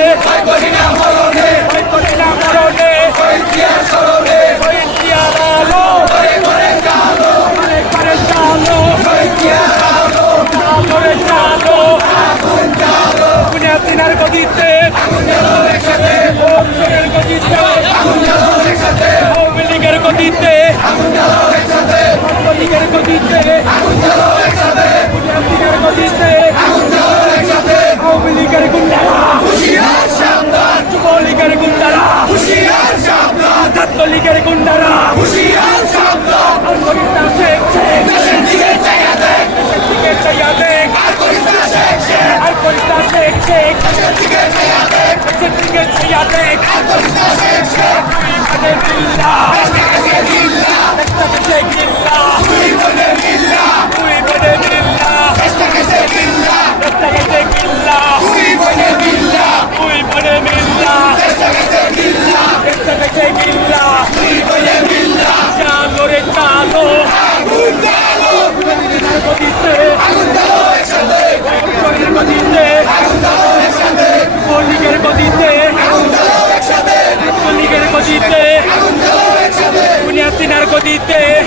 মরণে ভয় করি না মরণে শহীদ গুন্ডারা দিকে চাইয়া দেখ আর করিস্তা শেখ শেখ দিকে চাইয়া দেখ মানে বিল্লা একটা দিতে